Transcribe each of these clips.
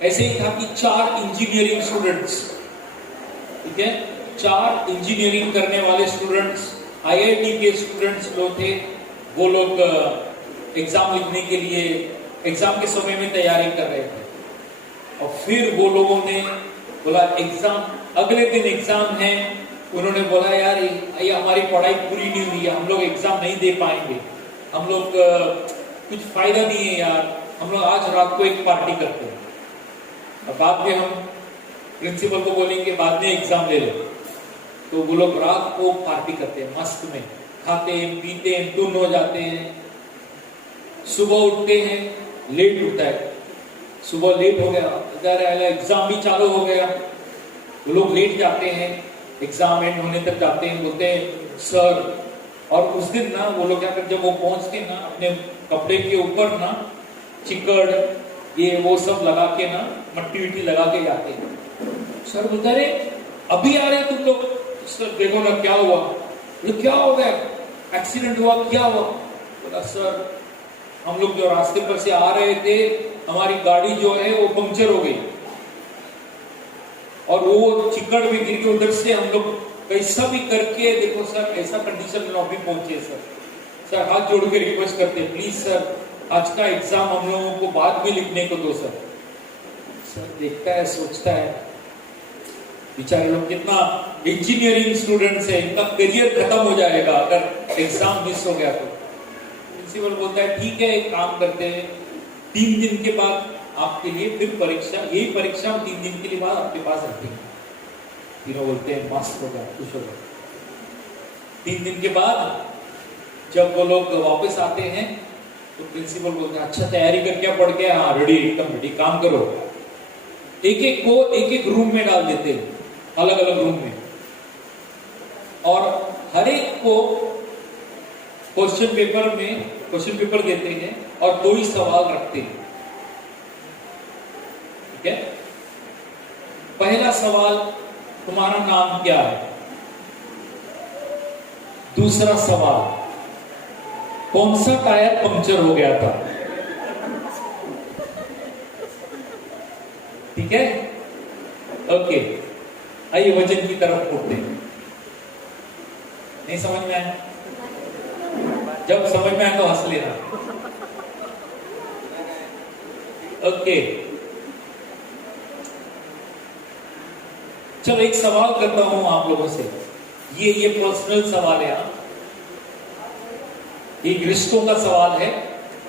ऐसे ही था कि 4 इंजीनियरिंग स्टूडेंट्स, ठीक है, 4 इंजीनियरिंग करने वाले स्टूडेंट्स, आईआईटी के स्टूडेंट्स जो थे, वो लोग एग्जाम लिखने के लिए एग्जाम के समय में तैयारी कर रहे थे। और फिर वो लोगों ने बोला एग्जाम, अगले दिन एग्जाम है, उन्होंने बोला यार ये हमारी पढ़ाई पूरी नहीं हुई है, हम लोग एग्जाम नहीं दे पाएंगे, हम लोग कुछ फायदा नहीं है यार, हम लोग आज रात को एक पार्टी करते हैं, और बाद में हम प्रिंसिपल को बोलेंगे बाद में एग्जाम ले लो। तो वो लोग रात को पार्टी करते हैं, मस्त में खाते हैं पीते हैं, टून हो जाते हैं। सुबह उठते हैं, लेट उठता है, सुबह लेट हो गया, एग्जाम भी चालू हो गया, वो लोग लेट जाते हैं, एग्जाम एंड होने तक जाते हैं, बोलते हैं सर, और उस दिन ना वो लोग क्या करते, जब वो पहुंचते ना अपने कपड़े के ऊपर ना चिकड़ ये वो सब लगा के ना मट्टी विट्टी लगा के जाते हैं। सर बोलते रहे अभी आ रहे तुम लोग, सर देखो ना क्या हुआ, क्या हो गया, एक्सीडेंट हुआ, क्या हुआ? बोला सर हम लोग जो रास्ते पर से आ रहे थे, हमारी गाड़ी जो है वो पंक्चर हो गई, और वो चिकड़ भी गिर के उधर से हम लोग कैसा भी करके, देखो सर ऐसा कंडीशन में अभी पहुंचे सर हाथ जोड़ के रिक्वेस्ट करते प्लीज सर आज का एग्जाम हम लोगों को बाद में लिखने को दो सर। सर देखता है, सोचता है, बेचारे लोग कितना इंजीनियरिंग स्टूडेंट्स है, इनका करियर खत्म हो जाएगा अगर एग्जाम मिस हो गया तो। प्रिंसिपल बोलता है ठीक है एक काम करते हैं, 3 दिन के बाद आपके लिए फिर परीक्षा, यही परीक्षा 3 दिन के लिए बाद आपके पास रखेंगे। तीनों बोलते हैं मस्त होगा, खुश होगा। 3 दिन के बाद जब वो लोग वापस आते हैं तो प्रिंसिपल बोलते हैं अच्छा तैयारी करके पढ़ के, हाँ रेडी, एकदम रेडी, काम करो। एक एक को एक एक रूम में डाल देते हैं, अलग अलग रूम में, और हर एक को क्वेश्चन पेपर देते हैं और 2 ही सवाल रखते हैं, ठीक है। पहला सवाल तुम्हारा नाम क्या है, दूसरा सवाल कौन सा टायर पंक्चर हो गया था, ठीक है, ओके। आइए वजन की तरफ उठते हैं। नहीं समझ में आया? जब समझ में आए तो हंस लेना, ओके। चलो एक सवाल करता हूं आप लोगों से, ये पर्सनल सवाल है, ये रिश्तों का सवाल है,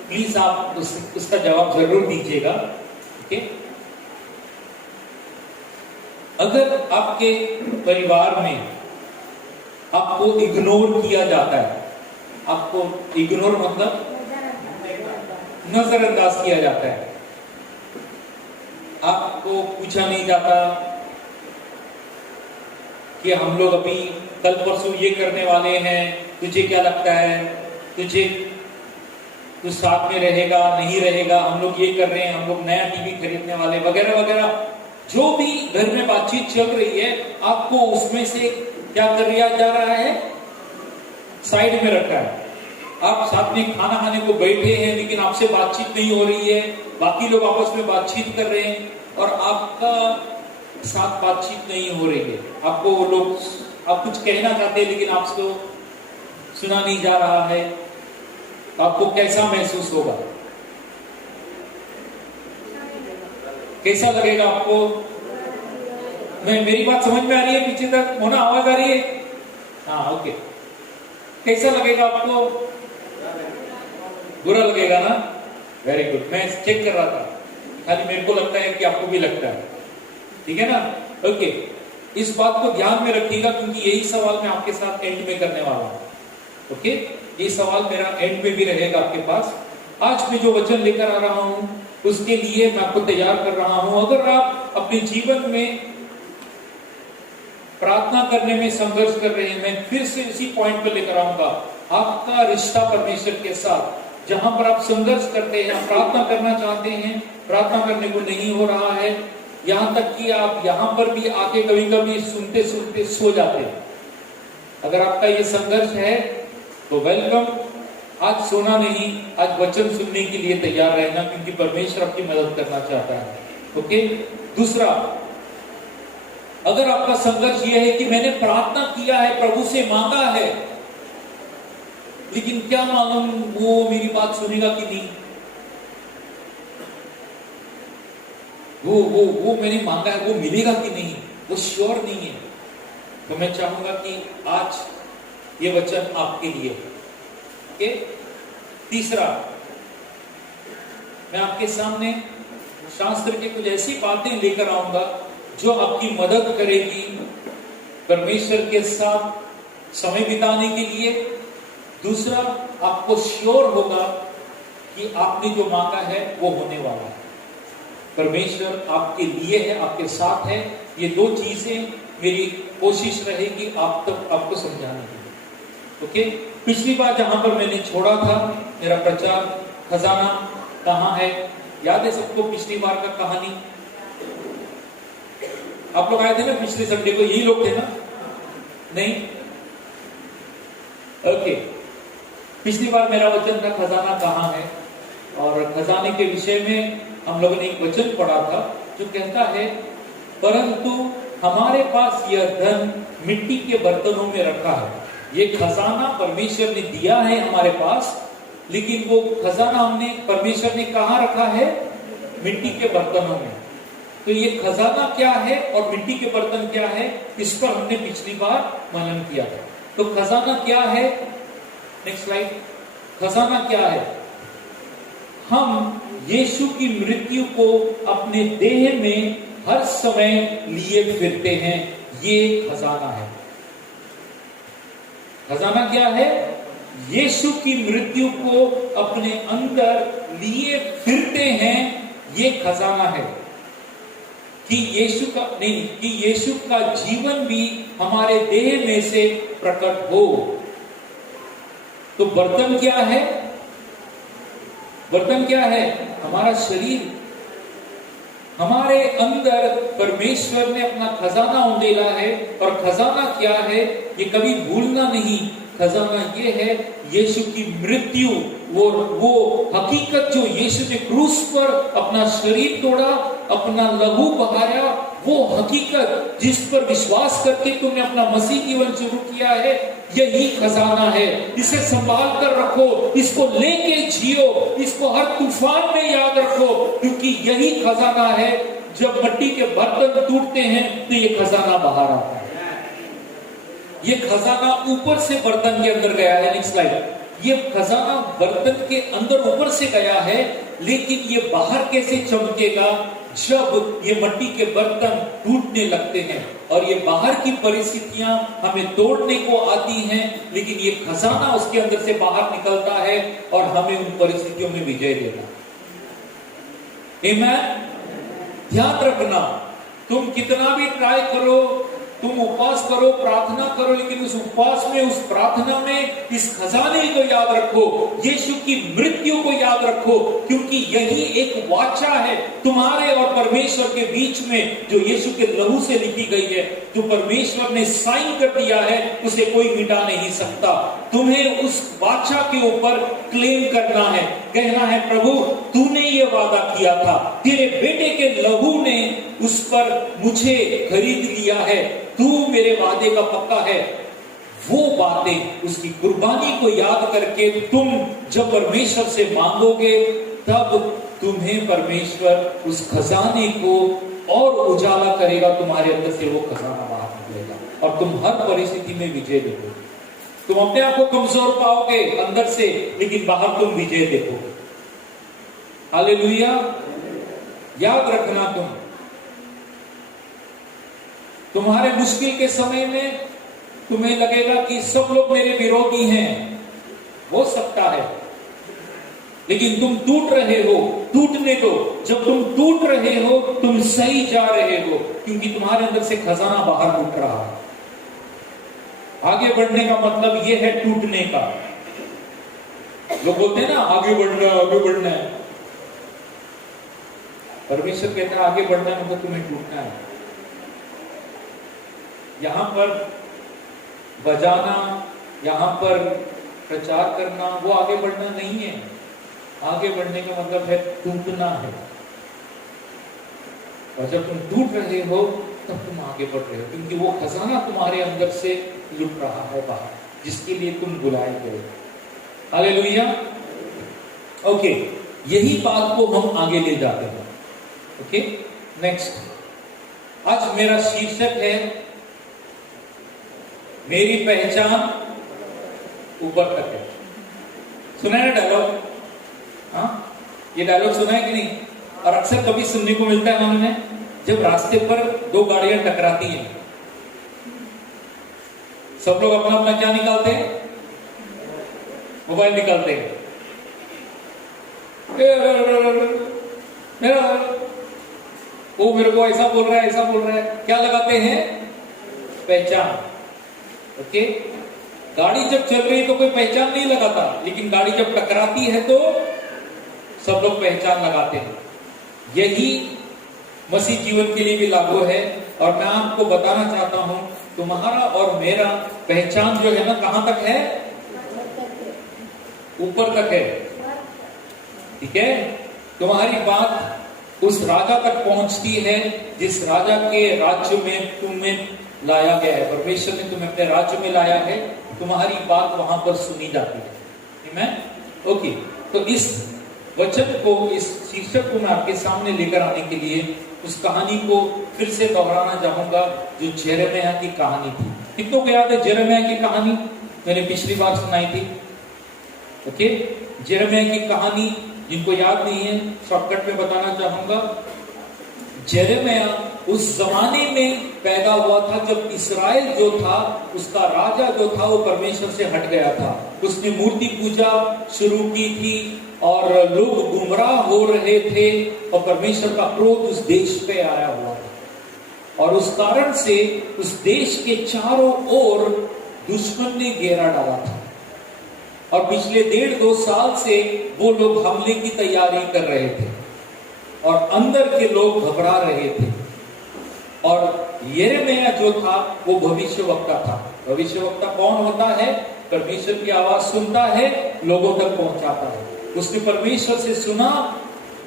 प्लीज आप उसका जवाब जरूर दीजिएगा, ओके। अगर आपके परिवार में आपको इग्नोर किया जाता है, आपको इग्नोर मतलब नजरअंदाज किया जाता है, आपको पूछा नहीं जाता कि हम लोग अभी कल परसों ये करने वाले हैं, तुझे क्या लगता है, तू साथ में रहेगा नहीं रहेगा, हम लोग ये कर रहे हैं, हम लोग नया टीवी खरीदने वाले, वगैरह वगैरह, जो भी घर में बातचीत चल रही है, आपको उसमें से क्या कर दिया जा रहा है, साइड में रखा है। आप साथ में खाना खाने को बैठे हैं लेकिन आपसे बातचीत नहीं हो रही है, बाकी लोग आपस में बातचीत कर रहे हैं और आपका साथ बातचीत नहीं हो रही है। आपको वो लोग, आप कुछ कहना चाहते हैं लेकिन आपको सुना नहीं जा रहा है, आपको कैसा महसूस होगा, कैसा लगेगा आपको? मेरी बात समझ में आ रही है? पीछे तक होना आवाज आ रही है? हाँ ओके। कैसा लगेगा आपको? बुरा लगेगा ना? वेरी गुड, मैं चेक कर रहा था, खाली मेरे को लगता है कि आपको भी लगता है, ठीक है ना? ओके, इस बात को ध्यान में रखिएगा क्योंकि यही सवाल मैं आपके साथ एंड में करने वाला हूं, ओके। ये सवाल मेरा एंड में भी रहेगा आपके पास। आज मैं जो वचन लेकर आ रहा हूं उसके लिए मैं आपको तैयार कर रहा हूं। अगर आप अपने जीवन में प्रार्थना करने में संघर्ष कर रहे हैं, मैं फिर से इसी पॉइंट पर लेकर आऊंगा, आपका रिश्ता परमेश्वर के साथ, जहां पर आप संघर्ष करते हैं, प्रार्थना करना चाहते हैं, प्रार्थना करने को नहीं हो रहा है, यहां तक कि आप यहां पर भी आके कभी कभी सुनते सुनते सो जाते हैं। अगर आपका ये संघर्ष है तो वेलकम, आज सोना नहीं, आज वचन सुनने के लिए तैयार रहना क्योंकि परमेश्वर आपकी मदद करना चाहता है। ओके। दूसरा, अगर आपका संघर्ष यह है कि मैंने प्रार्थना किया है, प्रभु से मांगा है, लेकिन क्या मालूम वो मेरी बात सुनेगा कि नहीं, वो मैंने मांगा है वो मिलेगा कि नहीं, वो श्योर नहीं है, तो मैं चाहूंगा कि आज ये वचन आपके लिए। ओके। तीसरा, मैं आपके सामने शास्त्र के कुछ ऐसी बातें लेकर आऊंगा जो आपकी मदद करेगी परमेश्वर के साथ समय बिताने के लिए। दूसरा, आपको श्योर होगा कि आपने जो मांगा है वो होने वाला है, परमेश्वर आपके लिए है, आपके साथ है। ये दो चीजें मेरी कोशिश रहेगी आपको समझाने की। ओके। पिछली बार जहां पर मैंने छोड़ा था, मेरा प्रचार खजाना कहां है, याद है सबको पिछली बार का कहानी? आप लोग आए थे ना पिछले संडे को, यही लोग थे ना? नहीं? ओके। पिछली बार मेरा वचन था खजाना कहां है, और खजाने के विषय में हम लोगों ने एक वचन पढ़ा था जो कहता है, परंतु हमारे पास यह धन मिट्टी के बर्तनों में रखा है। ये खजाना परमेश्वर ने दिया है हमारे पास, लेकिन वो खजाना हमने परमेश्वर ने कहां रखा है? मिट्टी के बर्तनों में। तो ये खजाना क्या है और मिट्टी के बर्तन क्या है, इस पर हमने पिछली बार मनन किया था। तो खजाना क्या है? Next slide. खजाना क्या है? हम यीशु की मृत्यु को अपने देह में हर समय लिए फिरते हैं, ये खजाना है। खजाना क्या है? यीशु की मृत्यु को अपने अंदर लिए फिरते हैं, ये खजाना है। कि यीशु का नहीं, कि यीशु का जीवन भी हमारे देह में से प्रकट हो। तो बर्तन क्या है? बर्तन क्या है? हमारा शरीर। हमारे अंदर परमेश्वर ने अपना खजाना उंडेला है, और खजाना क्या है ये कभी भूलना नहीं। खजाना ये है यीशु की मृत्यु, वो हकीकत जो यीशु ने क्रूस पर अपना शरीर तोड़ा, अपना लहू बहाया, वो हकीकत जिस पर विश्वास करके तुमने अपना मसीह जीवन शुरू किया है, यही खजाना है। इसे संभाल कर रखो, इसको लेके जियो, इसको हर तूफान में याद रखो, क्योंकि यही खजाना है। जब मिट्टी के बर्तन टूटते हैं तो ये खजाना बाहर आता है। ये खजाना ऊपर से बर्तन के अंदर गया है। Next slide. ये खजाना बर्तन के अंदर ऊपर से गया है, लेकिन ये बाहर कैसे चमकेगा? जब ये मिट्टी के बर्तन टूटने लगते हैं और ये बाहर की परिस्थितियां हमें तोड़ने को आती हैं, लेकिन ये खजाना उसके अंदर से बाहर निकलता है और हमें उन परिस्थितियों में विजय देता है। आमीन। ध्यान रखना, तुम कितना भी ट्राई करो, तुम उपवास करो, प्रार्थना करो, लेकिन उस उपवास में, उस प्रार्थना में इस खजाने को याद रखो, यीशु की मृत्यु को याद रखो, क्योंकि यही एक वाचा है तुम्हारे और परमेश्वर के बीच में, जो यीशु के लहू से लिखी गई है, जो परमेश्वर ने साइन कर दिया है, उसे कोई मिटा नहीं सकता। तुम्हें उस वाचा के ऊपर क्लेम करना है, कहना है, प्रभु तूने ये वादा किया था, तेरे बेटे के लहू ने उस पर मुझे खरीद लिया है, तू मेरे वादे का पक्का है। वो बातें, उसकी कुर्बानी को याद करके तुम जब परमेश्वर से मांगोगे, तब तुम्हें परमेश्वर उस खजाने को और उजाला करेगा, तुम्हारे अंदर से वो खजाना बाहर निकलेगा और तुम हर परिस्थिति में विजय देखोगे। तुम अपने आप को कमजोर पाओगे अंदर से, लेकिन बाहर तुम विजय देखोगे। हालेलुया। याद रखना, तुम्हारे मुश्किल के समय में तुम्हें लगेगा कि सब लोग मेरे विरोधी हैं, हो सकता है, लेकिन तुम टूट रहे हो, टूटने दो। जब तुम टूट रहे हो, तुम सही जा रहे हो, क्योंकि तुम्हारे अंदर से खजाना बाहर टूट रहा है। आगे बढ़ने का मतलब यह है टूटने का। लोग बोलते हैं ना, आगे बढ़ना, आगे बढ़ना है। परमेश्वर कहता है आगे बढ़ना है, मतलब तुम्हें टूटना है। यहां पर बजाना, यहां पर प्रचार करना, वो आगे बढ़ना नहीं है। आगे बढ़ने का मतलब है टूटना है। और जब तुम टूट रहे हो तब तुम आगे बढ़ रहे हो, क्योंकि वो खजाना तुम्हारे अंदर से लुट रहा है बाहर, जिसके लिए तुम बुलाए गए। हालेलुया। ओके, यही बात को हम आगे ले जाते हैं। Okay, next. आज मेरा शीर्षक है मेरी पहचान ऊपर तक है। सुना है ना डायलॉग? हाँ, ये डायलॉग सुना है कि नहीं? और अक्सर कभी सुनने को मिलता है हमने, जब रास्ते पर दो गाड़ियां टकराती हैं, सब लोग अपना अपना क्या निकालते हैं? मोबाइल निकालते हैं। वो मेरे को ऐसा बोल रहा है, ऐसा बोल रहा है, क्या लगाते हैं? पहचान। ओके, गाड़ी जब चल रही है तो कोई पहचान नहीं लगाता, लेकिन गाड़ी जब टकराती है तो सब लोग पहचान लगाते हैं। यही मसीह जीवन के लिए भी लागू है। और मैं आपको बताना चाहता हूं, तुम्हारा और मेरा पहचान जो है ना, कहां तक है? ऊपर तक है। ठीक है, तुम्हारी बात उस राजा तक पहुंचती है जिस राजा के राज्य में तुम्हें लाया गया है। परमेश्वर ने तुम्हें अपने राज्य में लाया है, तुम्हारी बात वहां पर सुनी जाती है। आमीन। ओके, तो इस वचन को, इस शीर्षक को मैं आपके सामने लेकर आने के लिए उस कहानी को फिर से दोहराना चाहूंगा जो जेरेमिया की कहानी थी। कितनों को याद है जेरेमिया की कहानी? मैंने पिछली बार सुनाई थी। ओके, जेरेमिया की कहानी जिनको याद नहीं है, शॉर्टकट में बताना चाहूंगा। जेरेमिया उस जमाने में पैदा हुआ था जब इस्राएल जो था, उसका राजा जो था वो परमेश्वर से हट गया था। उसने मूर्ति पूजा शुरू की थी और लोग गुमराह हो रहे थे और परमेश्वर का क्रोध उस देश पे आया हुआ था। और उस कारण से उस देश के चारों ओर दुश्मन ने घेरा डाला था और पिछले 1.5-2 साल से वो लोग हमले की तैयारी कर रहे थे और अंदर के लोग घबरा रहे थे। और यिर्मयाह जो था वो भविष्यवक्ता था। भविष्यवक्ता कौन होता है? परमेश्वर की आवाज सुनता है, लोगों तक पहुंचाता है। उसने परमेश्वर से सुना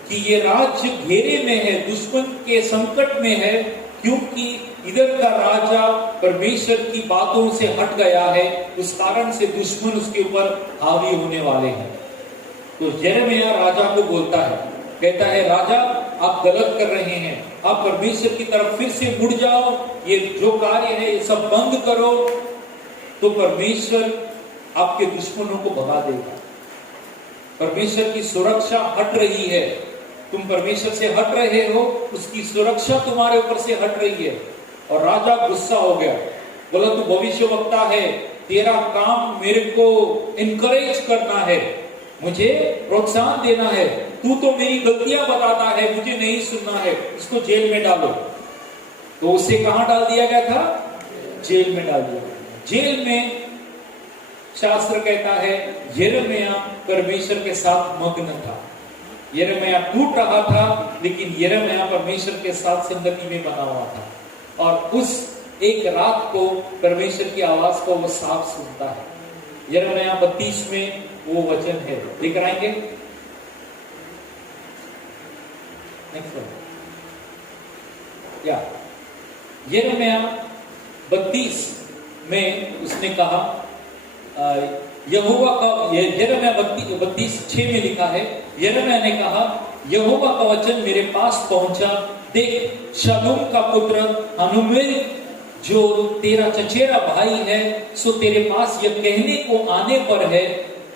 कि ये राज्य घेरे में है, दुश्मन के संकट में है, क्योंकि इधर का राजा परमेश्वर की बातों से हट गया है, उस कारण से दुश्मन उसके ऊपर हावी होने वाले हैं। तो यिर्मयाह राजा को बोलता है, कहता है, राजा आप गलत कर रहे हैं, आप परमेश्वर की तरफ फिर से मुड़ जाओ, ये जो कार्य है ये सब बंद करो, तो परमेश्वर आपके दुश्मनों को भगा देगा। परमेश्वर की सुरक्षा हट रही है, तुम परमेश्वर से हट रहे हो, उसकी सुरक्षा तुम्हारे ऊपर से हट रही है। और राजा गुस्सा हो गया, बोला तू भविष्यवक्ता है, तेरा काम मेरे को इनकरेज करना है, मुझे प्रोत्साहन देना है, तू तो मेरी गलतियां बताता है, मुझे नहीं सुनना है, इसको जेल में डालो। तो उसे कहां डाल दिया गया था? जेल में डाल दिया। जेल में शास्त्र कहता है यिर्मयाह परमेश्वर के साथ मग्न था। यिर्मयाह टूट रहा था, लेकिन यिर्मयाह परमेश्वर के साथ संगति में बना हुआ था। और उस एक रात को परमेश्वर की आवाज को वो साफ सुनता है। यिर्मयाह 32 में वो वचन है, लेकर आएंगे नेक्स्ट वन। या यिर्मयाह 32 में उसने कहा, यहोवा का, यिर्मयाह 32:6 में लिखा है, यिर्मयाह ने कहा, यहोवा का वचन मेरे पास पहुंचा, देख शलूम का पुत्र हनूमेल जो तेरा चचेरा भाई है, सो तेरे पास यह कहने को आने पर है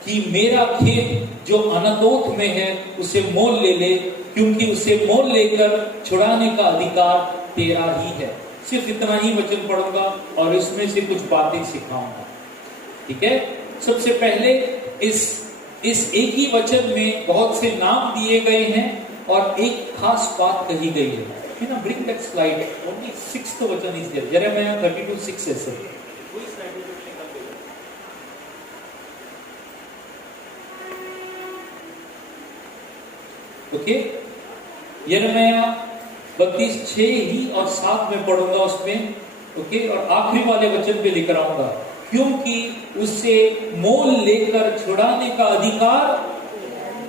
कि मेरा खेत जो अनातोत में है उसे मोल ले ले, क्योंकि उसे मोल लेकर छुड़ाने का अधिकार तेरा ही है। सिर्फ इतना ही वचन पढ़ूंगा और इसमें से कुछ बातें सिखाऊंगा। ठीक है, सबसे पहले इस एक ही वचन में बहुत से नाम दिए गए हैं और एक खास बात कही गई है। You know, bring that slide. Only 6th वचन is there. Jeremiah 32:6 ऐसे। ओके, यिर्मयाह 32:6 ही और 7 में पढ़ूंगा उसमें। ओके, और आखिरी वाले वचन पे लेकर आऊंगा, क्योंकि उसे मोल लेकर छुड़ाने का अधिकार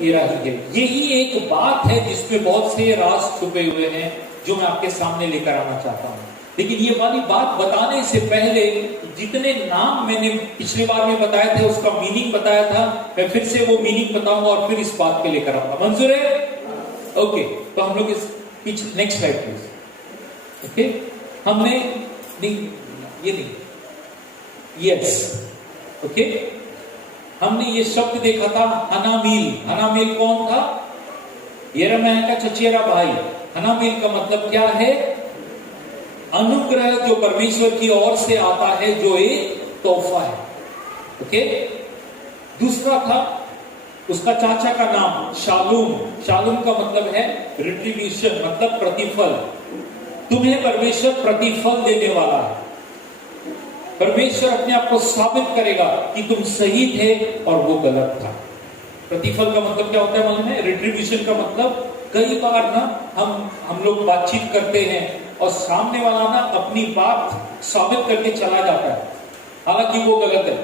तेरा ही है। यही एक बात है जिसमें बहुत से राज छुपे हुए हैं जो मैं आपके सामने लेकर आना चाहता हूं। लेकिन ये वाली बात बताने से पहले जितने नाम मैंने पिछली बार में बताए थे उसका मीनिंग बताया था, मैं फिर से वो मीनिंग बताऊंगा और फिर इस बात के लेकर आऊंगा। मंजूर है? ओके, तो हम लोग इस नेक्स्ट स्लाइड प्लीज। ओके, हमने ये नहीं, यस, ओके, हमने ये शब्द देखा था हनामील। हनामील कौन था? यिर्मयाह का चचेरा भाई। हनामील का मतलब क्या है? अनुग्रह जो परमेश्वर की ओर से आता है, जो एक तोहफा है। ओके, दूसरा था उसका चाचा का नाम शालूम। शालूम का मतलब है रिट्रीब्यूशन, मतलब प्रतिफल। तुम्हें परमेश्वर प्रतिफल देने वाला है। परमेश्वर अपने आप को साबित करेगा कि तुम सही थे और वो गलत था। प्रतिफल का मतलब क्या होता है मालूम है? रिट्रीब्यूशन का मतलब कई बार ना हम लोग बातचीत करते हैं और सामने वाला ना अपनी बात साबित करके चला जाता है, हालांकि वो गलत है,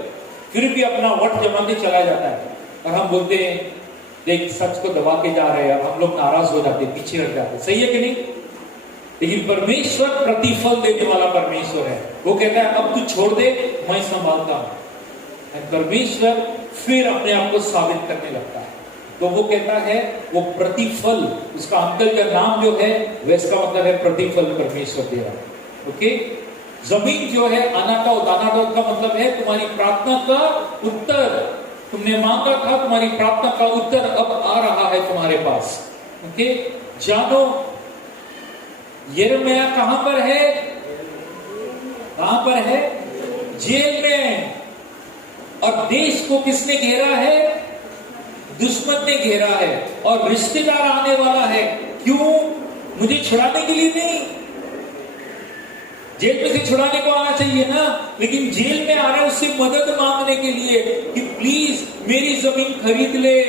फिर भी अपना वट जमा के चला जाता है और हम बोलते हैं देख सच को दबा के जा रहे हैं, हम लोग नाराज हो जाते, पीछे हट जाते। सही है कि नहीं? लेकिन परमेश्वर प्रतिफल देने वाला परमेश्वर है। वो कहता है अब तू छोड़ दे, मैं संभालता हूं। परमेश्वर फिर अपने आप को साबित करने लगता है। तो वो कहता है वो प्रतिफल, उसका अंकल का नाम जो है वैसका मतलब है प्रतिफल परमेश्वर दे रहा है। ओके, जमीन जो है अनाटो दानाटो का मतलब है तुम्हारी प्रार्थना का उत्तर। तुमने मांगा था, तुम्हारी प्रार्थना का उत्तर अब आ रहा है तुम्हारे पास। ओके, जानो यिर्मयाह कहां पर है? कहां पर है? जेल में। और देश को किसने घेरा है? दुश्मन ने घेरा है और रिश्तेदार आने वाला है। क्यों? मुझे छुड़ाने के लिए नहीं, जेल में से छुड़ाने को आना चाहिए ना, लेकिन जेल में आ रहे हैं उससे मदद मांगने के लिए कि प्लीज मेरी जमीन खरीद ले।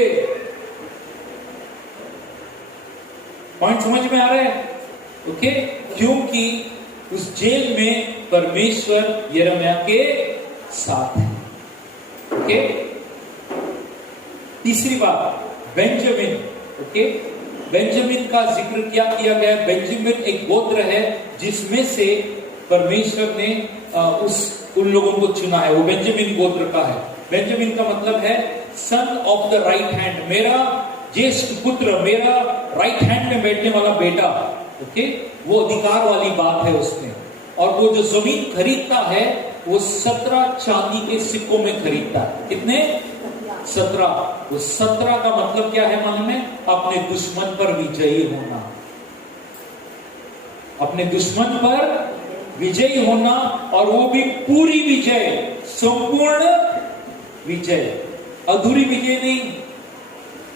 पॉइंट समझ में आ रहा है? ओके, क्योंकि उस जेल में परमेश्वर यिर्मयाह के साथ है। ओके, तीसरी बात बेंजामिन। ओके, बेंजामिन का जिक्र क्या किया गया? बेंजामिन एक गोत्र है जिसमें से परमेश्वर ने उन लोगों को चुना है। वो बेंजामिन गोत्र का है। बेंजामिन का मतलब है son of the right hand, मेरा ज्येष्ठ पुत्र, मेरा राइट हैंड में बैठने वाला बेटा। ओके, वो अधिकार वाली बात है उसमें। और वो जो जमीन खरीदता है वो 17 चांदी के सिक्कों में खरीदता है। कितने? 17। वो 17 का मतलब क्या है मालूम है? अपने दुश्मन पर विजयी होना। अपने दुश्मन पर विजयी होना, और वो भी पूरी विजय, संपूर्ण विजय, अधूरी विजय नहीं,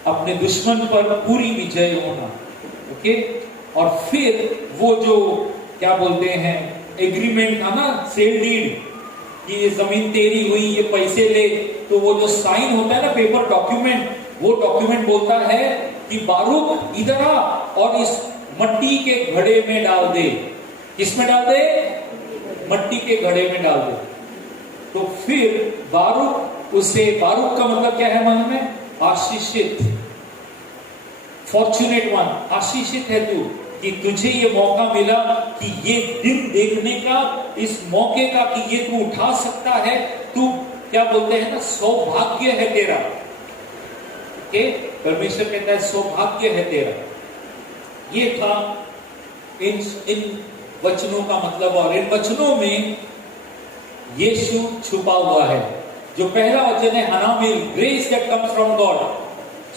अपने दुश्मन पर पूरी विजय होना। ओके, और फिर वो जो क्या बोलते हैं एग्रीमेंट था ना, सेल डीड, कि ये जमीन तेरी हुई, ये पैसे ले, तो वो जो साइन होता है ना, पेपर डॉक्यूमेंट, वो डॉक्यूमेंट बोलता है कि बारूक इधर आ और इस मट्टी के घड़े में डाल दे। किसमें डाल दे? मट्टी के घड़े में डाल दे। तो फिर बारूक उसे, बारूक का मतलब क्या है मालूम है? आशीषित, फॉर्चुनेट वन, आशीषित है तू कि तुझे ये मौका मिला कि ये दिन देखने का, इस मौके का कि ये तू उठा सकता है। तू क्या बोलते हैं ना, सौभाग्य है तेरा। ओके, परमेश्वर कहता है सौभाग्य है तेरा। ये था इन वचनों का मतलब। और इन वचनों में यीशु छुपा हुआ है। जो पहला वचन है हनामील, grace that comes from God,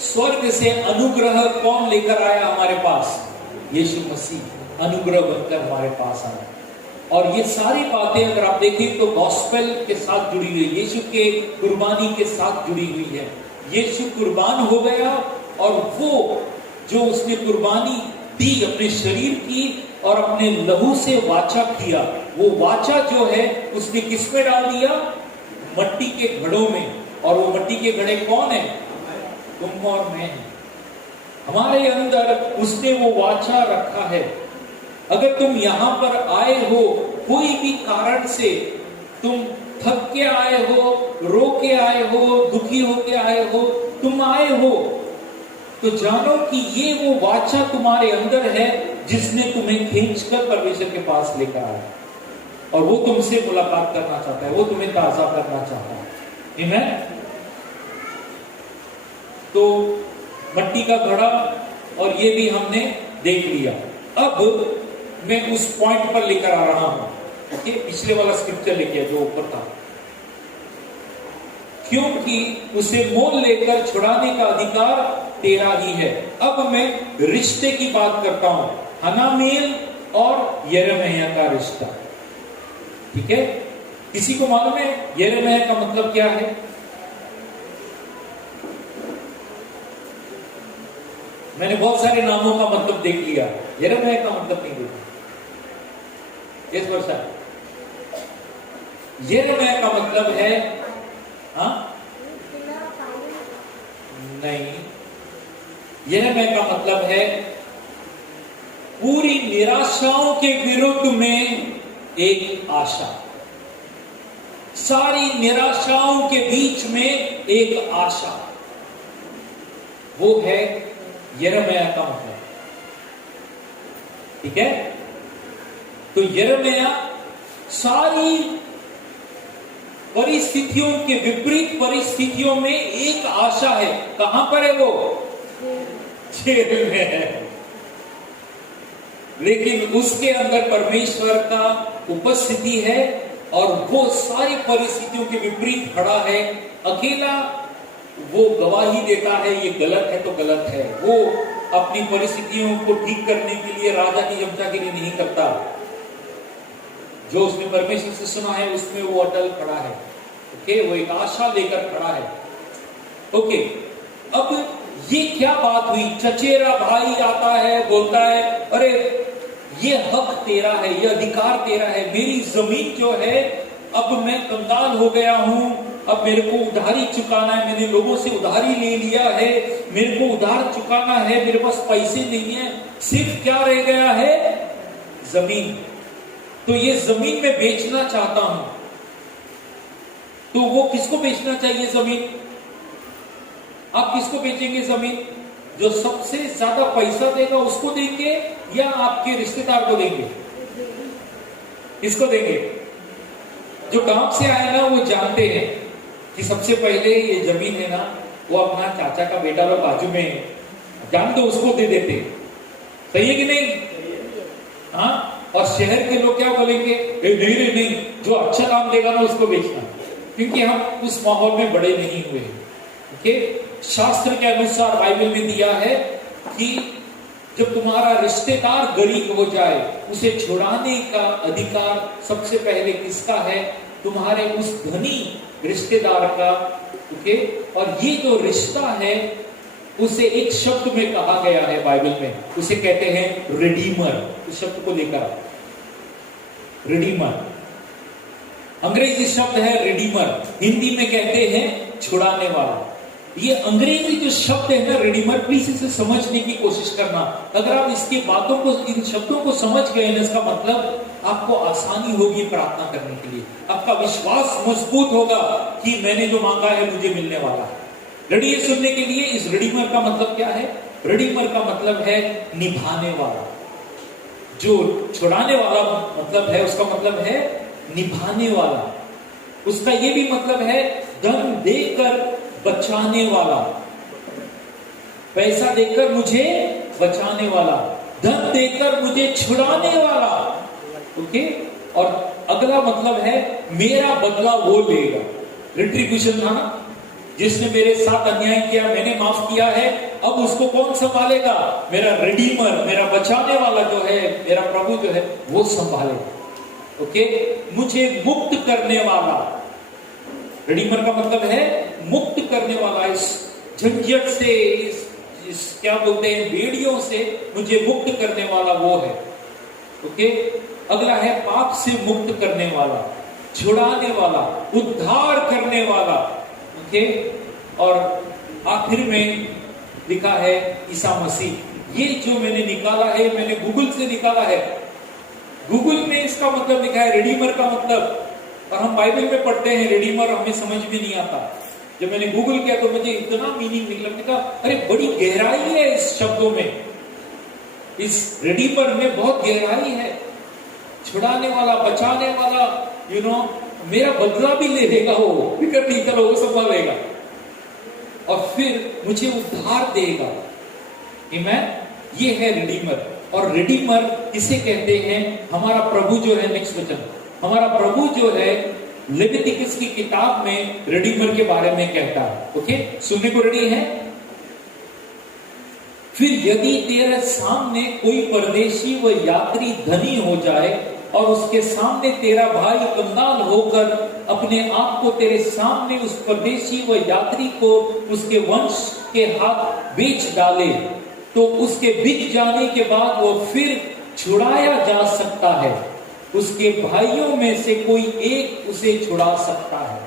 स्वर्ग से अनुग्रह कौन लेकर आया हमारे पास? यीशु मसीह अनुग्रह बनकर हमारे पास आया। और ये सारी बातें अगर आप देखें तो गॉस्पेल के साथ जुड़ी हुई है, यीशु के कुर्बानी के साथ जुड़ी हुई है। यीशु कुर्बान हो गया और वो जो उसने कुर्बानी दी अपने शरीर की और अपने लहू से वाचा किया, वो वाचा जो है उसने किसमें डाल दिया? मट्टी के घड़ों में। और वो मट्टी के घड़े कौन है? तुम और मैं। हमारे अंदर उसने वो वाचा रखा है। अगर तुम यहां पर आए हो कोई भी कारण से, तुम थक के आए हो, रो के आए हो, दुखी होके आए हो, तुम आए हो, तो जानो कि ये वो वाचा तुम्हारे अंदर है जिसने तुम्हें खींचकर परमेश्वर के पास लेकर आया और वो तुमसे मुलाकात करना चाहता है, वो तुम्हें ताजा करना चाहता है। आमीन। तो मट्टी का घड़ा और ये भी हमने देख लिया। अब मैं उस पॉइंट पर लेकर आ रहा हूं, ओके, पिछले वाला स्क्रिप्चर लेके जो ऊपर था, क्योंकि उसे मोल लेकर छुड़ाने का अधिकार तेरा ही है। अब मैं रिश्ते की बात करता हूं, हनामेल और यिर्मयाह का रिश्ता। ठीक है, किसी को मालूम है यिर्मयाह का मतलब क्या है? मैंने बहुत सारे नामों का मतलब देख लिया, यिर्मयाह का मतलब नहीं देखा। इस वर्षा यिर्मयाह का मतलब है, हाँ नहीं, यिर्मयाह का मतलब है पूरी निराशाओं के विरुद्ध में एक आशा, सारी निराशाओं के बीच में एक आशा, वो है यिर्मयाह का मतलब। ठीक है, तो यिर्मयाह सारी परिस्थितियों के विपरीत परिस्थितियों में एक आशा है। कहां पर है वो? जेल में है, लेकिन उसके अंदर परमेश्वर का उपस्थिति है और वो सारी परिस्थितियों के विपरीत खड़ा है। अकेला वो गवाही देता है, ये गलत है तो गलत है। वो अपनी परिस्थितियों को ठीक करने के लिए राजा की चमचागिरी नहीं करता। जो उसने परमेश्वर से सुना है उसमें वो अटल खड़ा है। ओके, वो एक आशा लेकर खड़ा है। ओके, अब ये क्या बात हुई? चचेरा भाई आता है, बोलता है, अरे ये हक तेरा है, ये अधिकार तेरा है, मेरी जमीन जो है, अब मैं कंगाल हो गया हूं, अब मेरे को उधारी चुकाना है, मैंने लोगों से उधारी ले लिया है, मेरे को उधार चुकाना है, मेरे पास पैसे नहीं है, सिर्फ क्या रह गया है? जमीन। तो ये जमीन मैं बेचना चाहता हूं। तो वो किसको बेचना चाहिए जमीन? आप किसको बेचेंगे जमीन? जो सबसे ज्यादा पैसा देगा उसको देंगे या आपके रिश्तेदार को देंगे? किसको देंगे? जो काम से आए ना वो जानते हैं कि सबसे पहले ये जमीन है ना, वो अपना चाचा का बेटा और बाजू में है, जान दो उसको दे देते। सही है कि नहीं? हाँ। और शहर के लोग क्या बोलेंगे? नहीं रे नहीं, जो अच्छा काम देगा ना उसको बेचना, क्योंकि हम उस माहौल में बड़े नहीं हुए। ओके, शास्त्र के अनुसार बाइबल में दिया है कि जब तुम्हारा रिश्तेदार गरीब हो जाए, उसे छुड़ाने का अधिकार सबसे पहले किसका है? तुम्हारे उस धनी रिश्तेदार का। ओके, और ये जो रिश्ता है उसे एक शब्द में कहा गया है बाइबल में, उसे कहते हैं रिडीमर। उस शब्द को लेकर, रिडीमर अंग्रेजी शब्द है रिडीमर, हिंदी में कहते हैं छुड़ाने वाला। ये अंग्रेजी जो शब्द है ना रिडीमर, प्लीज इसे समझने की कोशिश करना। अगर आप इसकी बातों को, इन शब्दों को समझ गए ना, इसका मतलब आपको आसानी होगी प्रार्थना करने के लिए, आपका विश्वास मजबूत होगा कि मैंने जो मांगा है मुझे मिलने वाला है। रेडी है सुनने के लिए? इस रिडीमर का मतलब क्या है? रिडीमर का मतलब है निभाने वाला। जो छुड़ाने वाला मतलब है, उसका मतलब है निभाने वाला। उसका ये भी मतलब है धन देकर बचाने वाला, पैसा देकर मुझे बचाने वाला, धन देकर मुझे छुड़ाने वाला। ओके, और अगला मतलब है मेरा बदला वो लेगा। रिट्रीब्यूशन था ना, जिसने मेरे साथ अन्याय किया मैंने माफ किया है, अब उसको कौन संभालेगा? मेरा रिडीमर, मेरा बचाने वाला जो है, मेरा प्रभु जो है, वो संभालेगा। ओके, मुझे मुक्त करने वाला। रिडीमर का मतलब है मुक्त करने वाला, इस झंझट से, इस क्या बोलते हैं, बेड़ियों से मुझे मुक्त करने वाला वो है। ओके, अगला है पाप से मुक्त करने वाला, छुड़ाने वाला, उद्धार करने वाला। ओके, और आखिर में लिखा है ईसा मसीह। ये जो मैंने निकाला है, मैंने गूगल से निकाला है। गूगल में इसका मतलब लिखा है रिडीमर का मतलब, और हम बाइबल में पढ़ते हैं रिडीमर, हमें समझ में नहीं आता। जब मैंने गूगल किया तो मुझे इतना मीनिंग निकला, मैंने कहा अरे बड़ी गहराई है इस शब्दों में। इस रिडीमर में बहुत गहराई है। छुड़ाने वाला, बचाने वाला, मेरा बदला भी ले लेगा, वो फिक्र नहीं करो, वो संभालेगा और फिर मुझे उद्धार देगा। आमीन। ये है रिडीमर। और रिडीमर किसे कहते हैं? हमारा प्रभु जो है, नेक्स्ट वचन, हमारा प्रभु जो है लेविटिकस की किताब में रिडीमर के बारे में कहता है। ओके, सुनने को रेडी है? फिर यदि तेरे सामने कोई परदेशी व यात्री धनी हो जाए और उसके सामने तेरा भाई कंगाल होकर अपने आप को तेरे सामने उस परदेशी व यात्री को उसके वंश के हाथ बेच डाले, तो उसके बिक जाने के बाद वो फिर छुड़ाया जा सकता है। उसके भाइयों में से कोई एक उसे छुड़ा सकता है।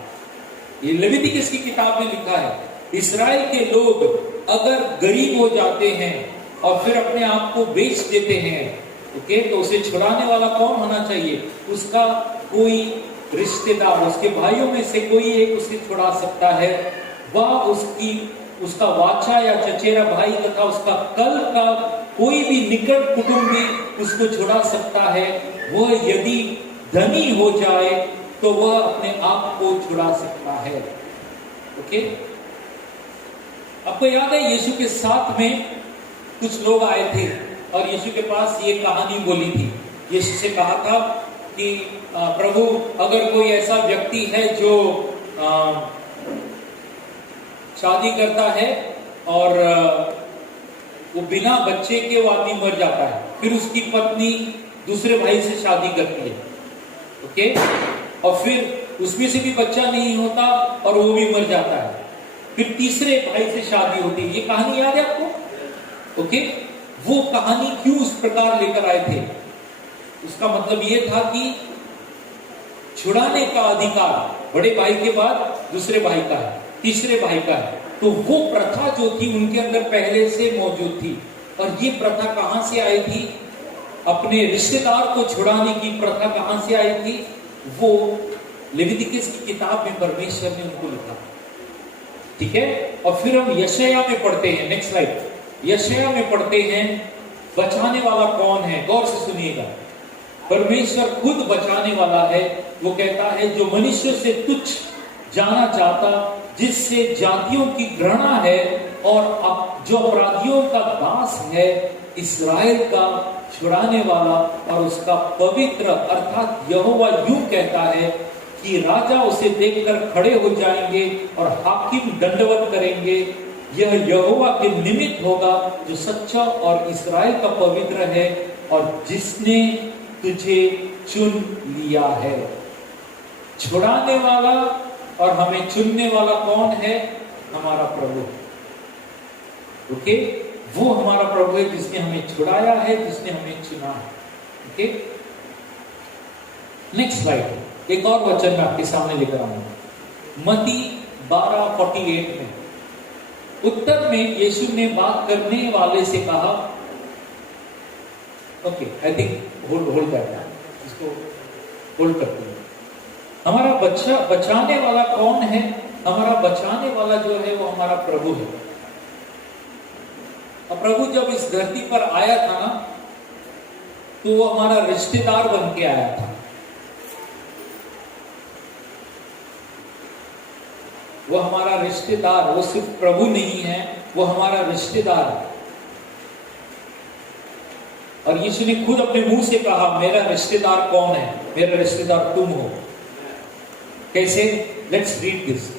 ये लेविटिकस की किताब में लिखा है। इस्राएल के लोग अगर गरीब हो जाते हैं और फिर अपने आप को बेच देते हैं, ओके, तो उसे छुड़ाने वाला कौन होना चाहिए? उसका कोई रिश्तेदार, उसके भाइयों में से कोई एक उसे छुड़ा सकता है। वह उसका वाचा या चचेरा भाई तथा उसका कल का कोई भी निकट कुटुंबी उसको छुड़ा सकता है। वह यदि धनी हो जाए तो वह अपने आप को छुड़ा सकता है। ओके, आपको याद है यीशु के साथ में कुछ लोग आए थे और यीशु के पास ये कहानी बोली थी। यीशु से कहा था कि प्रभु, अगर कोई ऐसा व्यक्ति है जो शादी करता है और वो बिना बच्चे के वो आदमी मर जाता है, फिर उसकी पत्नी दूसरे भाई से शादी करती है, ओके, और फिर उसमें से भी बच्चा नहीं होता और वो भी मर जाता है, फिर तीसरे भाई से शादी होती है। ये कहानी याद है आपको? ओके, वो कहानी क्यों उस प्रकार लेकर आए थे? उसका मतलब ये था कि छुड़ाने का अधिकार बड़े भाई के बाद दूसरे भाई का है, तीसरे भाई का है। तो वो प्रथा जो थी उनके अंदर पहले से मौजूद थी। और ये प्रथा कहां से आई थी? अपने रिश्तेदार को छुड़ाने की प्रथा कहां से आई थी? वो लेविटिकस की किताब में परमेश्वर ने उनको लिखा। ठीक है, और फिर हम यशायाह में पढ़ते हैं। Next slide. यशायाह में पढ़ते हैं बचाने वाला कौन है? गौर से सुनिएगा। परमेश्वर खुद बचाने वाला है। वो कहता है जो मनुष्य से तुच्छ जाना चाहता, जिससे जातियों की घृणा है और जो अपराधियों का दास है, इस्राएल का छुड़ाने वाला और उसका पवित्र, अर्थात यहोवा यूं कहता है कि राजा उसे देखकर खड़े हो जाएंगे और हाकिम दंडवत करेंगे। यह यहोवा के निमित्त होगा जो सच्चा और इस्राएल का पवित्र है और जिसने तुझे चुन लिया है। छुड़ाने वाला और हमें चुनने वाला कौन है? हमारा प्रभु। ओके, वो हमारा प्रभु है जिसने हमें छुड़ाया है, जिसने हमें चुना है। Okay, next slide. एक और वचन मैं आपके सामने लेकर आऊंगा। मत्ती 12:48 में उत्तर में यीशु ने बात करने वाले से कहा, ओके, आई थिंक होल्ड करना, इसको होल्ड करते हैं। हमारा बचाने वाला कौन है? हमारा बचाने वाला जो है वो हमारा प्रभु है। और प्रभु जब इस धरती पर आया था ना, तो वो हमारा रिश्तेदार बन के आया था। वो हमारा रिश्तेदार, वो सिर्फ प्रभु नहीं है, वो हमारा रिश्तेदार है। और यीशु ने खुद अपने मुंह से कहा, मेरा रिश्तेदार कौन है? मेरा रिश्तेदार तुम हो। कैसे? Let's read this.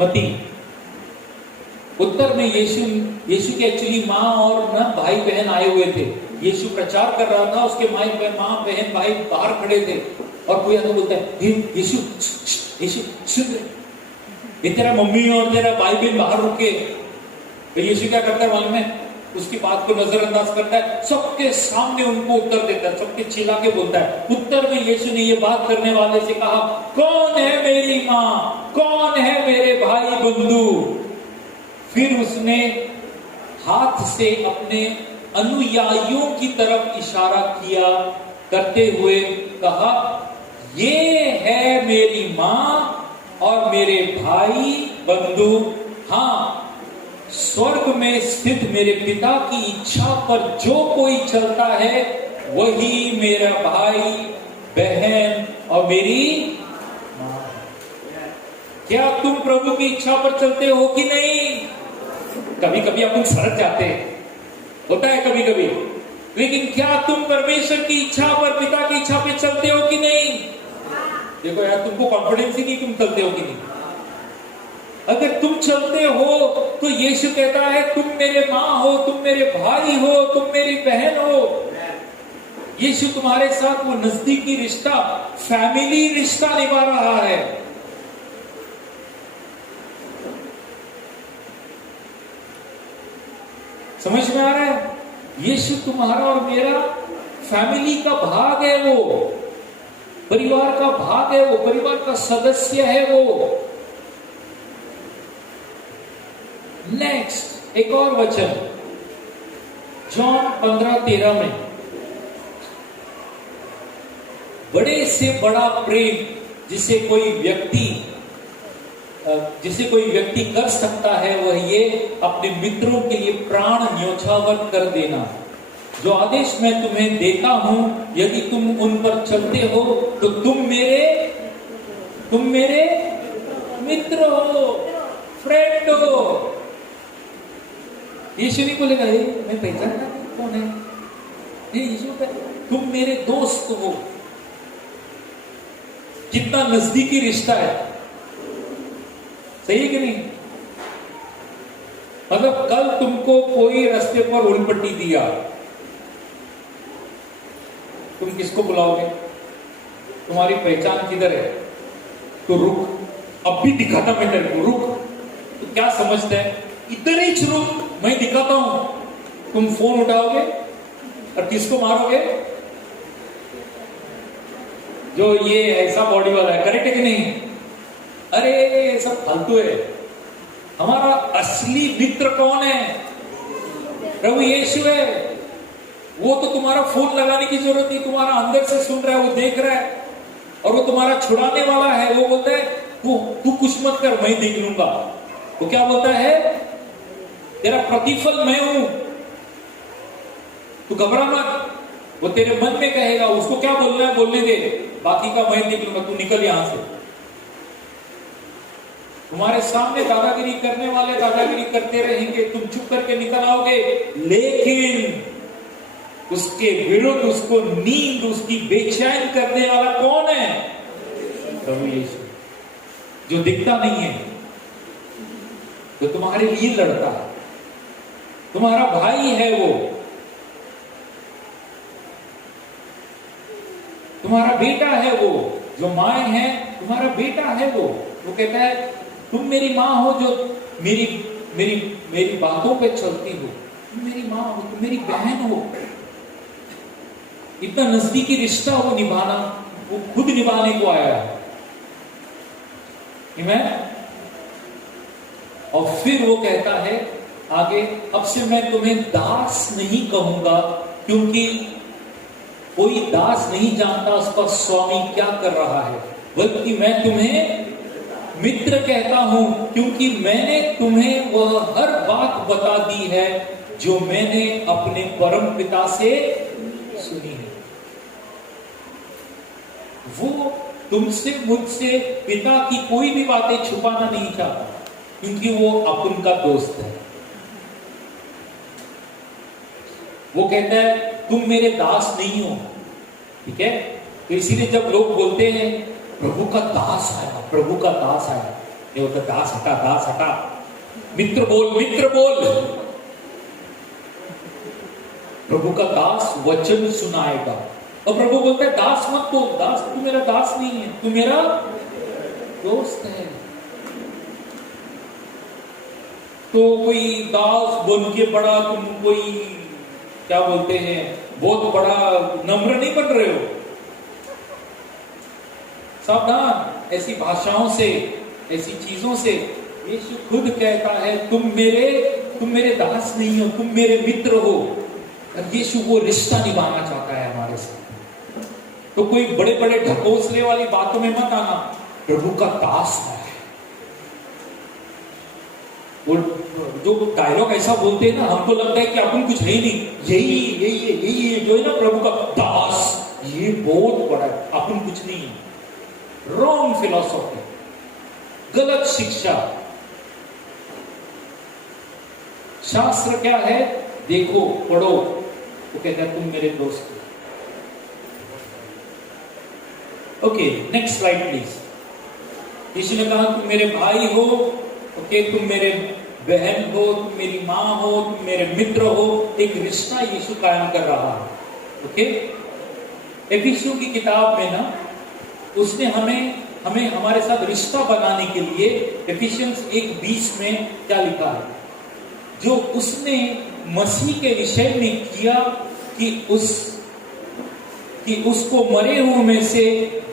मत्ती। उत्तर में यीशु के एक्चुअली माँ और न भाई बहन आए हुए थे। यीशु प्रचार कर रहा था, उसके माँ बहन भाई बाहर खड़े थे और कोई आदमी बोलता है, यीशु सुन, ये तेरा मम्मी और तेरा भाई बहन बाहर रुके। तो यीशु क्या करता है मालूम है? उसकी बात को नजरअंदाज करता है, सबके सामने उनको उत्तर देता है, सबके चिल्ला के बोलता है। उत्तर में यीशु ने ये बात करने वाले से कहा, कौन है मेरी माँ, कौन है मेरे भाई बंधु? फिर उसने हाथ से अपने अनुयायियों की तरफ इशारा किया, करते हुए कहा, ये है मेरी माँ और मेरे भाई बंधु। हाँ, स्वर्ग में स्थित मेरे पिता की इच्छा पर जो कोई चलता है वही मेरा भाई, बहन और मेरी मां। क्या तुम प्रभु की इच्छा पर चलते हो कि नहीं? कभी कभी अपन सरक जाते हैं, होता है कभी कभी, लेकिन क्या तुम परमेश्वर की इच्छा पर, पिता की इच्छा पे चलते हो कि नहीं? देखो यार, तुमको कॉन्फिडेंस ही नहीं, तुम चलते हो कि नहीं। अगर तुम चलते हो तो यीशु कहता है तुम मेरे मां हो, तुम मेरे भाई हो, तुम मेरी बहन हो। यीशु तुम्हारे साथ वो नजदीकी रिश्ता, फैमिली रिश्ता निभा रहा है। समझ में आ रहा है? यीशु तुम्हारा और मेरा फैमिली का भाग है, वो परिवार का भाग है, वो परिवार का सदस्य है वो। नेक्स्ट एक और वचन, जॉन 15:13 में, बड़े से बड़ा प्रेम जिसे कोई व्यक्ति कर सकता है वह ये, अपने मित्रों के लिए प्राण न्योछावर कर देना। जो आदेश मैं तुम्हें देता हूं, यदि तुम उन पर चलते हो तो तुम मेरे मित्र हो, फ्रेंड हो। यीशु नहीं बोलेगा मैं पहचानता कौन है, यीशु तुम मेरे दोस्त हो। कितना नजदीकी रिश्ता है, सही है कि नहीं? मतलब कल तुमको कोई रास्ते पर उल्पट्टी दिया, तुम किसको बुलाओगे? तुम्हारी पहचान किधर है? तो रुक, अब भी दिखाता मैं तेरे को, रुक। तो क्या समझते हैं? इधर ही रुक, मैं दिखाता हूं। तुम फोन उठाओगे और किसको मारोगे? जो ये ऐसा बॉडी वाला है, करेक्ट है कि नहीं? अरे ये सब फालतू है। हमारा असली मित्र कौन है? प्रभु यीशु है। वो तो तुम्हारा फोन लगाने की जरूरत नहीं, तुम्हारा अंदर से सुन रहा है, वो देख रहा है, और वो तुम्हारा छुड़ाने वाला है। वो बोलता है तू कुछ मत कर, मैं देख लूंगा। वो क्या बोलता है? तेरा प्रतिफल मैं हूं, तू घबरा मत। वो तेरे मन में कहेगा, उसको क्या बोलना है बोलने दे, बाकी का मैं देख लूंगा, तू निकल यहां से। तुम्हारे सामने दादागिरी करने वाले दादागिरी करते रहेंगे, तुम चुप करके निकल आओगे, लेकिन उसके विरुद्ध उसको नींद, उसकी बेचैन करने वाला कौन है? प्रभु यीशु, जो दिखता नहीं है, जो तुम्हारे लिए लड़ता है, तुम्हारा भाई है वो, तुम्हारा बेटा है वो। जो माँ है तुम्हारा बेटा है वो। वो कहता है तुम मेरी माँ हो, जो मेरी मेरी मेरी बातों पे चलती हो, तुम मेरी माँ हो, तुम मेरी बहन हो। इतना नजदीकी रिश्ता वो निभाना, वो खुद निभाने को आया है। और फिर वो कहता है आगे, अब से मैं तुम्हें दास नहीं कहूंगा, क्योंकि कोई दास नहीं जानता उसका स्वामी क्या कर रहा है, बल्कि मैं तुम्हें मित्र कहता हूं, क्योंकि मैंने तुम्हें वह हर बात बता दी है जो मैंने अपने परम पिता से सुनी है। वो तुमसे, मुझसे पिता की कोई भी बातें छुपाना नहीं चाहता, क्योंकि वो अपन का दोस्त है। वो कहता है तुम मेरे दास नहीं हो, ठीक है? तो इसीलिए जब लोग बोलते हैं प्रभु का दास आया, प्रभु का दास आया, ये होता दास हटा, दास हटा, मित्र बोल, मित्र बोल। प्रभु का दास वचन सुनाएगा। और प्रभु बोलता है दास मत बोल, दास, तू मेरा दास नहीं है, तू मेरा दोस्त है। तो कोई दास बन के बड़ा तुम कोई क्या बोलते हैं, बहुत बड़ा नम्र नहीं बन रहे हो। सावधान ऐसी भाषाओं से, ऐसी चीजों से। यीशु खुद कहता है तुम मेरे दास नहीं हो, तुम मेरे मित्र हो। और यीशु वो रिश्ता निभाना चाहता है हमारे साथ। तो कोई बड़े बड़े ढकोसले वाली बातों में मत आना, प्रभु का दास है। वो जो डायलॉग ऐसा बोलते हैं ना, हमको लगता है कि अपन कुछ है ही नहीं, यही जो है ना प्रभु का दास, ये बहुत बड़ा है, अपन कुछ नहीं है। रॉन्ग फिलॉसफी, गलत शिक्षा। शास्त्र क्या है? देखो, पढ़ो, वो कहता है तुम मेरे दोस्त हो। Okay, next slide please. यीशु ने कहा तुम मेरे भाई हो, ओके, तुम मेरे बहन हो, तुम मेरी माँ हो, तुम मेरे मित्र हो। एक रिश्ता यीशु कायम कर रहा है। ओके, एफिसियों की किताब में ना उसने हमें हमारे साथ रिश्ता बनाने के लिए एफिशियंस 1:20 में क्या लिखा है, जो उसने मसीह के विषय में किया कि उसको मरे हुए में से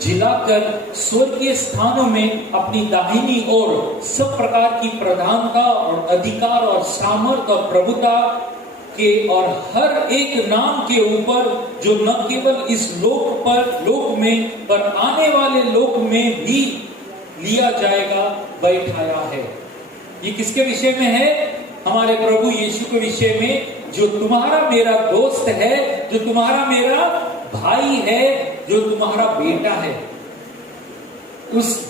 जिलाकर स्वर्गीय स्थानों में अपनी दाहिनी ओर सब प्रकार की प्रधानता और अधिकार और सामर्थ्य और प्रभुता के और हर एक नाम के ऊपर, जो न केवल इस लोक में पर आने वाले लोक में भी लिया जाएगा, बैठाया है। ये किसके विषय में है? हमारे प्रभु यीशु के विषय में, जो तुम्हारा मेरा दोस्त है, जो तुम्हारा मेरा भाई है, जो तुम्हारा बेटा है।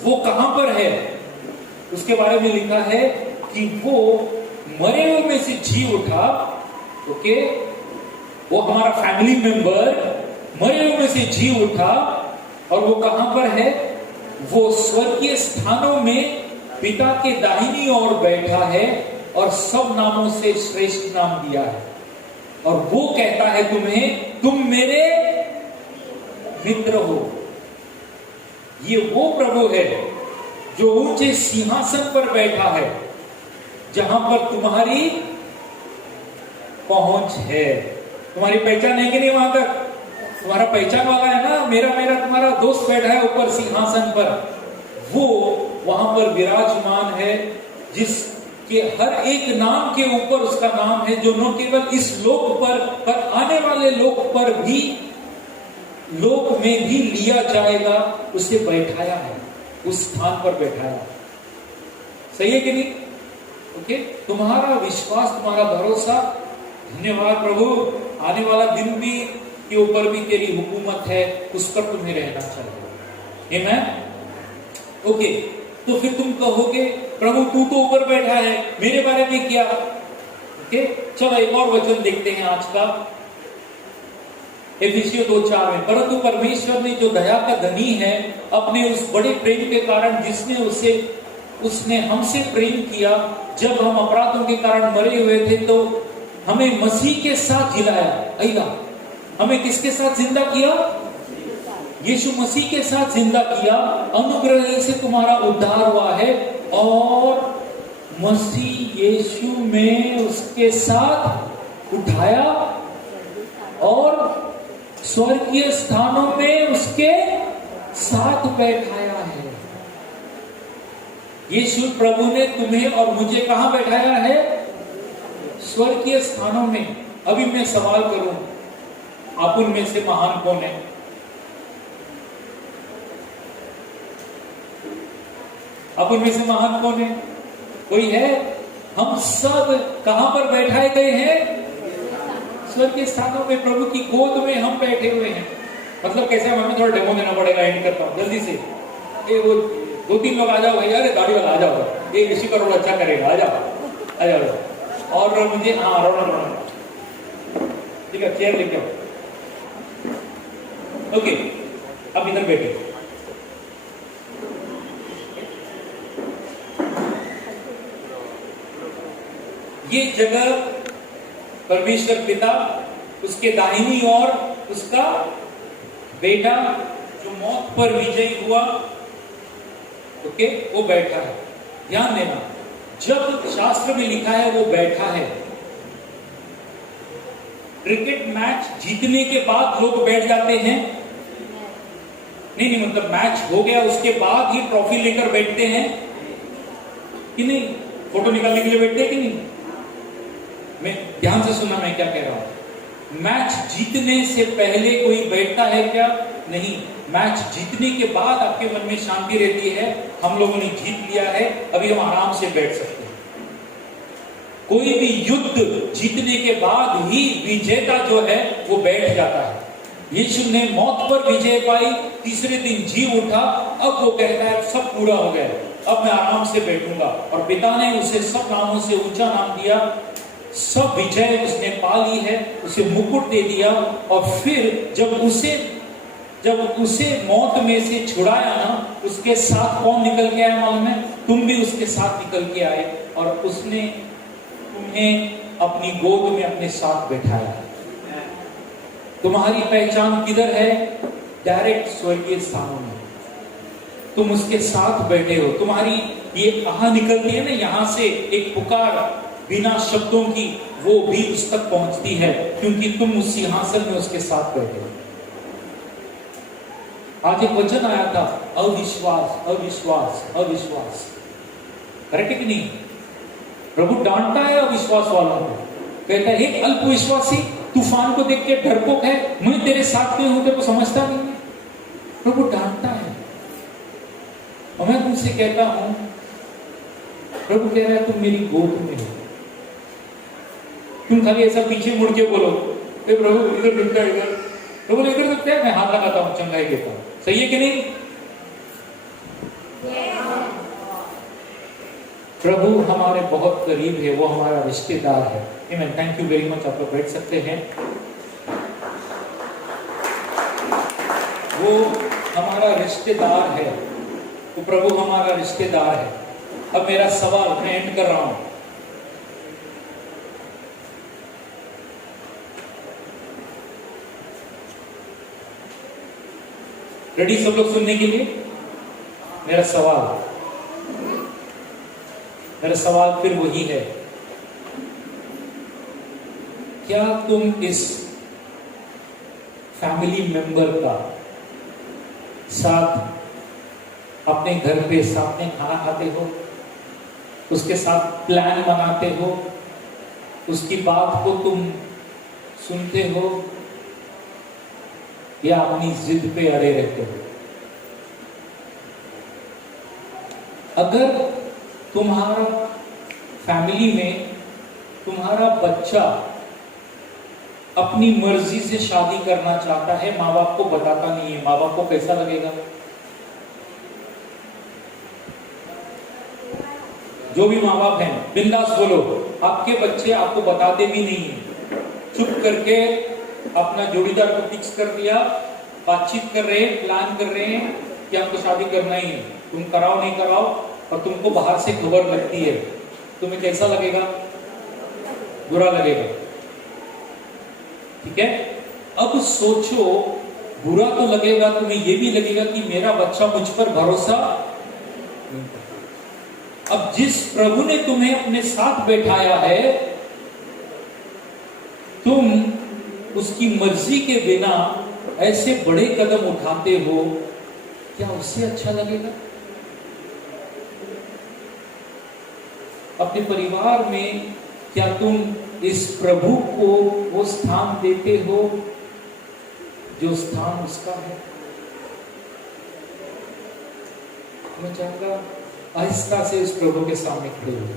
वो कहां पर है? उसके बारे में लिखा है कि वो मरे हुए में से जी उठा। ओके, वो हमारा फैमिली मेंबर मरे हुए में से जी उठा, और वो कहां पर है? वो स्वर्गीय स्थानों में पिता के दाहिनी ओर बैठा है और सब नामों से श्रेष्ठ नाम दिया है। और वो कहता है तुम्हें, तुम मेरे मित्र हो। ये वो प्रभु है जो ऊंचे सिंहासन पर बैठा है, जहां पर तुम्हारी पहुंच है। तुम्हारी पहचान है कि नहीं? वहां तक तुम्हारा पहचान वाला है ना, मेरा तुम्हारा दोस्त बैठा है ऊपर सिंहासन पर। वो वहां पर विराजमान है, जिसके हर एक नाम के ऊपर उसका नाम है, जो न केवल इस लोक पर आने वाले लोक पर भी, लोक में भी लिया जाएगा। उसे बैठाया है, उस स्थान पर बैठाया। सही है कि नहीं? ओके, तुम्हारा विश्वास, तुम्हारा भरोसा, धन्यवाद प्रभु, आने वाला दिन भी के ऊपर भी तेरी हुकूमत है, उस पर तुम्हें रहना चाहिए। आमीन। ओके, तो फिर तुम कहोगे प्रभु तू तो ऊपर बैठा है, मेरे बारे में क्या? ओके, चलो एक और वचन देखते हैं आज का, एफिसियों 2:4 में। परंतु परमेश्वर ने जो दया का धनी है, अपने उस बड़े प्रेम के कारण, जिसने उसने हमसे प्रेम किया, जब हम अपराधों के कारण मरे हुए थे, तो हमें मसीह के साथ जिलाया। अय्या, हमें किसके साथ जिंदा किया? यीशु मसीह के साथ जिंदा किया। अनुग्रह से तुम्हारा उद्धार हुआ है, और मसीह यीशु में उसके साथ उठाया और स्वर्गीय स्थानों में उसके साथ बैठाया है। यीशु प्रभु ने तुम्हें और मुझे कहां बैठाया है? स्वर्गीय स्थानों में। अभी मैं सवाल करूं, आप उनमें से महान कौन है? आप उनमें से महान कौन है? कोई है? हम सब कहां पर बैठाए गए हैं? स्वर्गीय स्थानों में, प्रभु की गोद में हम बैठे हुए हैं। मतलब कैसे? हमें थोड़ा डेमो देना पड़ेगा, एंड करता हूं जल्दी से। ये वो 2-3 लोग आ जाओ भैया, अरे गाड़ी वाला आ जाओ, ये ऋषि का रोल अच्छा करेगा, आ जाओ। और मुझे रोना ठीक है, चेयर लेके आओ। ओके, अब इधर बैठे। ये जगह परमेश्वर पिता, उसके दाहिनी ओर उसका बेटा जो मौत पर विजयी हुआ, ओके, वो बैठा है। ध्यान देना, जब शास्त्र में लिखा है वो बैठा है, क्रिकेट मैच जीतने के बाद लोग बैठ जाते हैं? नहीं, मतलब मैच हो गया उसके बाद ही ट्रॉफी लेकर बैठते हैं कि नहीं? फोटो निकालने के लिए बैठते हैं कि नहीं? मैं ध्यान से सुनना मैं क्या कह रहा हूं। मैच जीतने से पहले कोई बैठता है क्या? नहीं। मैच जीतने के बाद आपके मन में शांति रहती है, हम लोगों ने जीत लिया है, अभी हम आराम से बैठ सकते हैं। कोई भी युद्ध जीतने के बाद ही विजेता जो है वो बैठ जाता है। यीशु ने मौत पर विजय पाई, तीसरे दिन जी उठा, अब वो कहता है सब पूरा हो गया, अब मैं आराम से बैठूंगा। और पिता ने उसे सब नामों से ऊंचा नाम दिया, सब विजय उसने पा ली है, उसे मुकुट दे दिया। और फिर जब उसे मौत में से छुड़ाया ना, उसके साथ कौन निकल के आया मालूम है? तुम भी उसके साथ निकल के आए, और उसने तुम्हें अपनी गोद में अपने साथ बैठाया। तुम्हारी पहचान किधर है? डायरेक्ट स्वर्गीय स्थानों में। तुम उसके साथ बैठे हो। तुम्हारी ये आह निकलती है ना यहां से, एक पुकार बिना शब्दों की, वो भी उस तक पहुंचती है, क्योंकि तुम उस सिंहासन में उसके साथ बैठे हो। आज एक वचन आया था, अविश्वास अविश्वास अविश्वास। करेक्ट कि नहीं? प्रभु डांटता है अविश्वास वालों को, कहता है हे अल्पविश्वासी, तूफान को देख के डरपोक है, मैं तेरे साथ में हूं, तेरे को समझता नहीं है। प्रभु डांटता है। और मैं तुमसे कहता हूं, प्रभु कह रहा है तुम मेरी गोद में हो। तुम खाली ऐसा पीछे मुड़ के बोलो, प्रभु इधर रुकता है, इधर प्रभु इधर रुकता है, मैं हाथ लगाता हूं, चंगाई देता हूं। सही है कि नहीं? प्रभु हमारे बहुत करीब है, वो हमारा रिश्तेदार है। आमीन। Thank you very much. आप लोग बैठ सकते हैं। वो हमारा रिश्तेदार है, तो प्रभु हमारा रिश्तेदार है। अब मेरा सवाल, मैं एंड कर रहा हूं। रेडी सब लोग सुनने के लिए? मेरा सवाल फिर वही है, क्या तुम इस फैमिली मेंबर का साथ अपने घर पे साथ में खाना खाते हो, उसके साथ प्लान बनाते हो, उसकी बात को तुम सुनते हो, या अपनी जिद पे अड़े रहते हो? अगर तुम्हारा फैमिली में तुम्हारा बच्चा अपनी मर्जी से शादी करना चाहता है, माँ बाप को बताता नहीं है, माँ बाप को कैसा लगेगा? जो भी माँ बाप हैं बिंदास बोलो, आपके बच्चे आपको बताते भी नहीं है, चुप करके अपना जोड़ीदार को फिक्स कर दिया, बातचीत कर रहे हैं, प्लान कर रहे हैं कि हमको शादी करना ही है, तुम कराओ नहीं कराओ, और तुमको बाहर से खबर लगती है, तुम्हें कैसा लगेगा? बुरा लगेगा। ठीक है? अब सोचो, बुरा तो लगेगा, तुम्हें यह भी लगेगा कि मेरा बच्चा मुझ पर भरोसा नहीं करता। अब जिस प्रभु ने तुम्हें अपने साथ बैठाया है, तुम उसकी मर्जी के बिना ऐसे बड़े कदम उठाते हो, क्या उससे अच्छा लगेगा? अपने परिवार में क्या तुम इस प्रभु को वो स्थान देते हो जो स्थान उसका है? मैं चाहूंगा आहिस्ता से इस प्रभु के सामने खड़े हो।